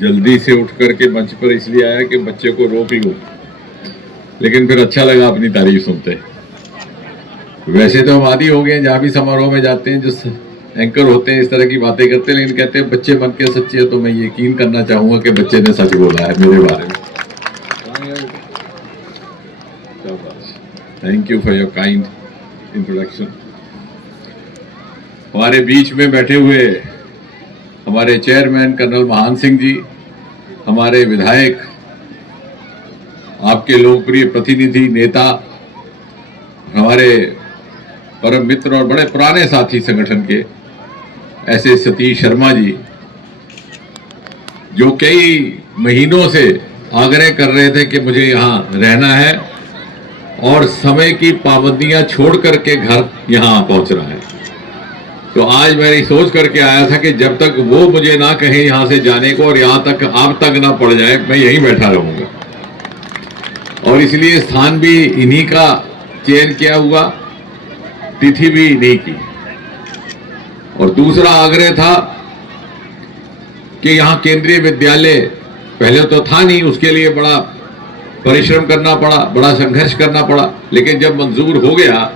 जल्दी से उठ करके मंच पर इसलिए आया कि बच्चे को रोक लूं, लेकिन फिर अच्छा लगा अपनी तारीफ सुनते। वैसे तो हम आदी हो गए, जहां भी समारोह में जाते हैं जो एंकर होते हैं इस तरह की बातें करते हैं, लेकिन कहते हैं बच्चे मन के सच्चे हैं, तो मैं यकीन करना चाहूंगा कि बच्चे ने सच बोला है मेरे बारे में। Thank you for your kind introduction. हमारे बीच में बैठे हुए हमारे चेयरमैन कर्नल महान सिंह जी, हमारे विधायक, आपके लोकप्रिय प्रतिनिधि नेता, हमारे परम मित्र और बड़े पुराने साथी संगठन के ऐसे सतीश शर्मा जी, जो कई महीनों से आग्रह कर रहे थे कि मुझे यहाँ रहना है और समय की पाबंदियां छोड़ करके घर यहाँ पहुंच रहा है। तो आज मैंने सोच करके आया था कि जब तक वो मुझे ना कहे यहाँ से जाने को और यहाँ तक आप तक ना पड़ जाए, मैं यहीं बैठा रहूंगा। और इसलिए स्थान भी इन्हीं का चयन किया हुआ, तिथि भी इन्हीं की। और दूसरा आग्रह था कि यहाँ केंद्रीय विद्यालय पहले तो था नहीं, उसके लिए बड़ा परिश्रम करना पड़ा, बड़ा संघर्ष करना पड़ा, लेकिन जब मंजूर हो गया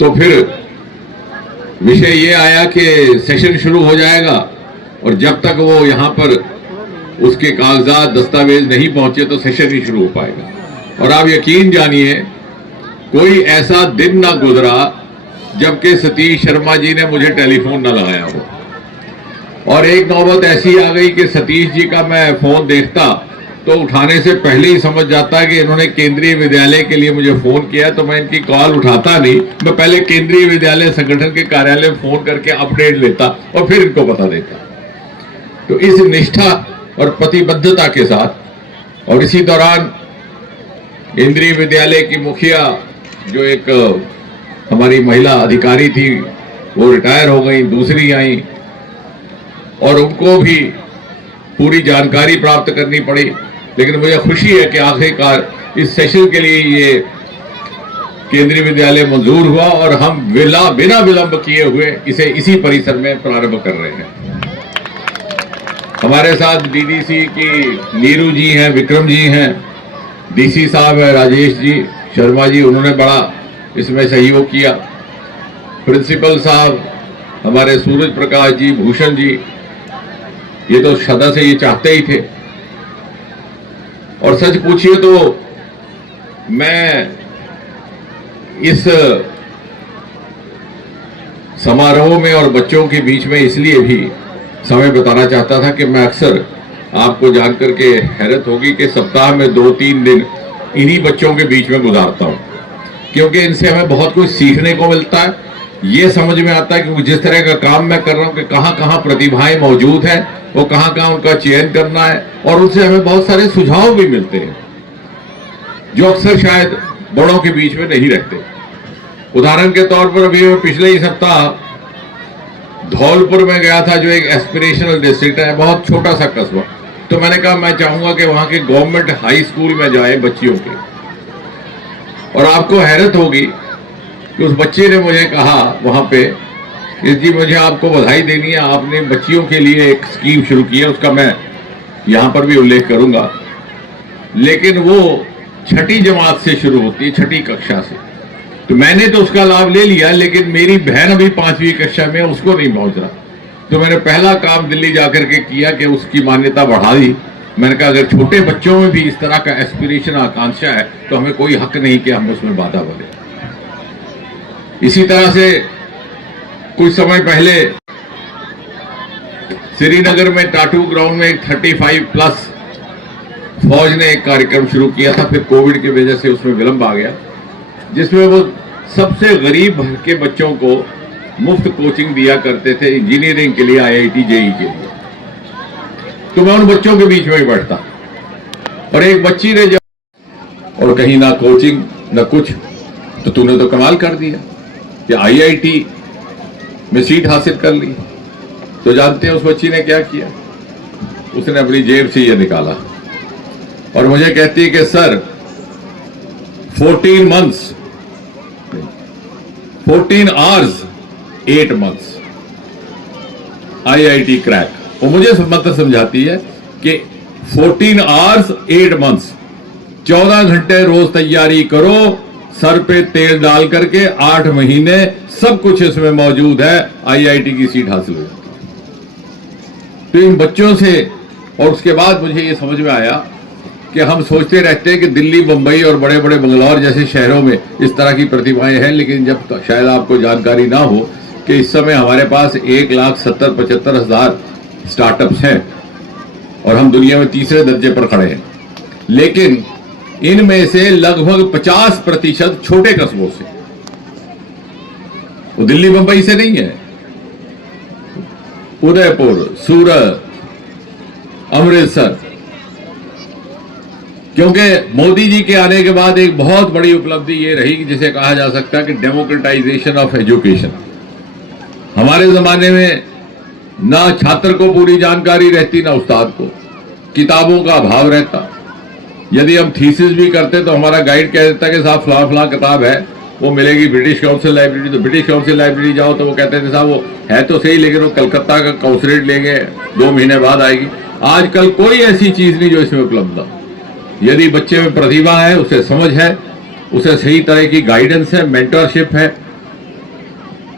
तो फिर विषय ये आया कि सेशन शुरू हो जाएगा और जब तक वो यहाँ पर उसके कागजात दस्तावेज नहीं पहुंचे तो सेशन नहीं शुरू हो पाएगा। और आप यकीन जानिए, कोई ऐसा दिन ना गुजरा जबकि सतीश शर्मा जी ने मुझे टेलीफोन ना लगाया हो। और एक नौबत ऐसी आ गई कि सतीश जी का मैं फोन देखता तो उठाने से पहले ही समझ जाता कि इन्होंने केंद्रीय विद्यालय के लिए मुझे फोन किया, तो मैं इनकी कॉल उठाता नहीं, मैं पहले केंद्रीय विद्यालय संगठन के कार्यालय में फोन करके अपडेट लेता और फिर इनको बता देता। तो इस निष्ठा और प्रतिबद्धता के साथ, और इसी दौरान केंद्रीय विद्यालय की मुखिया जो एक हमारी महिला अधिकारी थी वो रिटायर हो गई, दूसरी आई, और उनको भी पूरी जानकारी प्राप्त करनी पड़ी। लेकिन मुझे खुशी है कि आखिरकार इस सेशन के लिए ये केंद्रीय विद्यालय मंजूर हुआ और हम बिना विलंब किए हुए इसे इसी परिसर में प्रारंभ कर रहे हैं। हमारे साथ डीडीसी की नीरू जी हैं, विक्रम जी हैं, डीसी साहब है राजेश जी शर्मा जी, उन्होंने बड़ा इसमें सहयोग किया। प्रिंसिपल साहब हमारे सूरज प्रकाश जी, भूषण जी, ये तो सदा से ये चाहते ही थे। और सच पूछिए तो मैं इस समारोह में और बच्चों के बीच में इसलिए भी समय बिताना चाहता था कि मैं अक्सर, आपको जानकर के हैरत होगी कि सप्ताह में 2-3 दिन इन्हीं बच्चों के बीच में गुजारता हूं, क्योंकि इनसे हमें बहुत कुछ सीखने को मिलता है। ये समझ में आता है कि जिस तरह का काम मैं कर रहा हूं कि कहां कहां प्रतिभाएं मौजूद हैं, वो कहां कहां उनका चयन करना है, और उनसे हमें बहुत सारे सुझाव भी मिलते हैं जो अक्सर शायद बड़ों के बीच में नहीं रहते। उदाहरण के तौर पर अभी पिछले ही सप्ताह धौलपुर में गया था, जो एक एस्पिरेशनल डिस्ट्रिक्ट है, बहुत छोटा सा कस्बा। तो मैंने कहा मैं चाहूंगा कि वहां के गवर्नमेंट हाई स्कूल में जाए बच्चियों के, और आपको हैरत होगी कि उस बच्चे ने मुझे कहा वहां पे कि जी मुझे आपको बधाई देनी है, आपने बच्चियों के लिए एक स्कीम शुरू की है, उसका मैं यहां पर भी उल्लेख करूंगा, लेकिन वो 6ठी जमात से शुरू होती है, 6ठी कक्षा से। तो मैंने तो उसका लाभ ले लिया, लेकिन मेरी बहन अभी 5वीं कक्षा में, उसको नहीं पहुंच रहा। तो मैंने पहला काम दिल्ली जाकर के किया कि उसकी मान्यता बढ़ा दी। मैंने कहा अगर छोटे बच्चों में भी इस तरह का एस्पिरेशन, आकांक्षा है, तो हमें कोई हक नहीं कि हम उसमें बाधा बने। इसी तरह से कुछ समय पहले श्रीनगर में टाटू ग्राउंड में एक 35+ फौज ने एक कार्यक्रम शुरू किया था, फिर कोविड की वजह से उसमें विलंब आ गया, जिसमें वो सबसे गरीब के बच्चों को मुफ्त कोचिंग दिया करते थे इंजीनियरिंग के लिए, IIT JEE के लिए। तो मैं उन बच्चों के बीच में ही बैठता, और एक बच्ची ने जब, और कहीं ना कोचिंग ना कुछ, तो तूने तो कमाल कर दिया कि IIT में सीट हासिल कर ली। तो जानते हैं उस बच्ची ने क्या किया? उसने अपनी जेब से ये निकाला और मुझे कहती है कि sir 14 months 14 hours 8 months IIT crack. वो मुझे मतलब समझाती है कि 14 hours 8 months 14 घंटे रोज तैयारी करो, सर पे तेल डाल करके 8 महीने सब कुछ इसमें मौजूद है, IIT की सीट हासिल हो जाती है। तो इन बच्चों से, और उसके बाद मुझे ये समझ में आया कि हम सोचते रहते हैं कि दिल्ली, मुंबई और बड़े बड़े बंगलौर जैसे शहरों में इस तरह की प्रतिभाएं हैं, लेकिन जब शायद आपको जानकारी ना हो कि इस समय हमारे पास 1,70,75,000 स्टार्टअप्स हैं और हम दुनिया में तीसरे दर्जे पर खड़े हैं। लेकिन इनमें से लगभग 50% छोटे कस्बों से, वो दिल्ली मुंबई से नहीं है, उदयपुर, सूरत, अमृतसर। क्योंकि मोदी जी के आने के बाद एक बहुत बड़ी उपलब्धि ये रही कि जिसे कहा जा सकता है कि डेमोक्रेटाइजेशन ऑफ एजुकेशन। हमारे जमाने में ना छात्र को पूरी जानकारी रहती, ना उस्ताद को, किताबों का अभाव रहता। यदि हम थीसिस भी करते तो हमारा गाइड कह देता कि साहब फलां फलां किताब है, वो मिलेगी ब्रिटिश काउंसिल लाइब्रेरी। तो ब्रिटिश काउंसिल लाइब्रेरी जाओ तो वो कहते थे साहब वो है तो सही, लेकिन वो कलकत्ता का काउंसिलेट लेंगे, 2 महीने बाद आएगी। आजकल कोई ऐसी चीज नहीं जो इसमें उपलब्ध हो। यदि बच्चे में प्रतिभा है, उसे समझ है, उसे सही तरह की गाइडेंस है, मेंटरशिप है,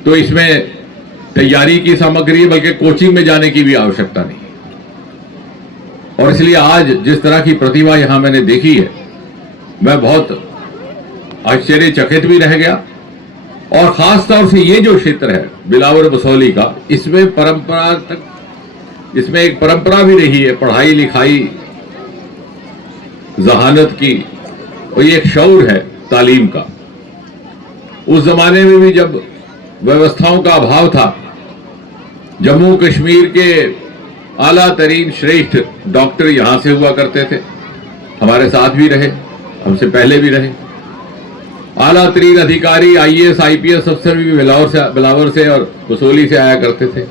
तो इसमें तैयारी की सामग्री, बल्कि कोचिंग में जाने की भी आवश्यकता नहीं। और इसलिए आज जिस तरह की प्रतिभा यहां मैंने देखी है, मैं बहुत आश्चर्यचकित भी रह गया। और खास तौर से ये जो क्षेत्र है बिलावर बसौली का, इसमें परंपरा तक, इसमें एक परंपरा भी रही है पढ़ाई लिखाई, जहानत की, और ये एक शौर है तालीम का। उस जमाने में भी जब व्यवस्थाओं का अभाव था, जम्मू कश्मीर के आला तरीन श्रेष्ठ डॉक्टर यहां से हुआ करते थे, हमारे साथ भी रहे, हमसे पहले भी रहे। आला तरीन अधिकारी IAS IPS अफसर भी बिलावर से और बसोली से आया करते थे।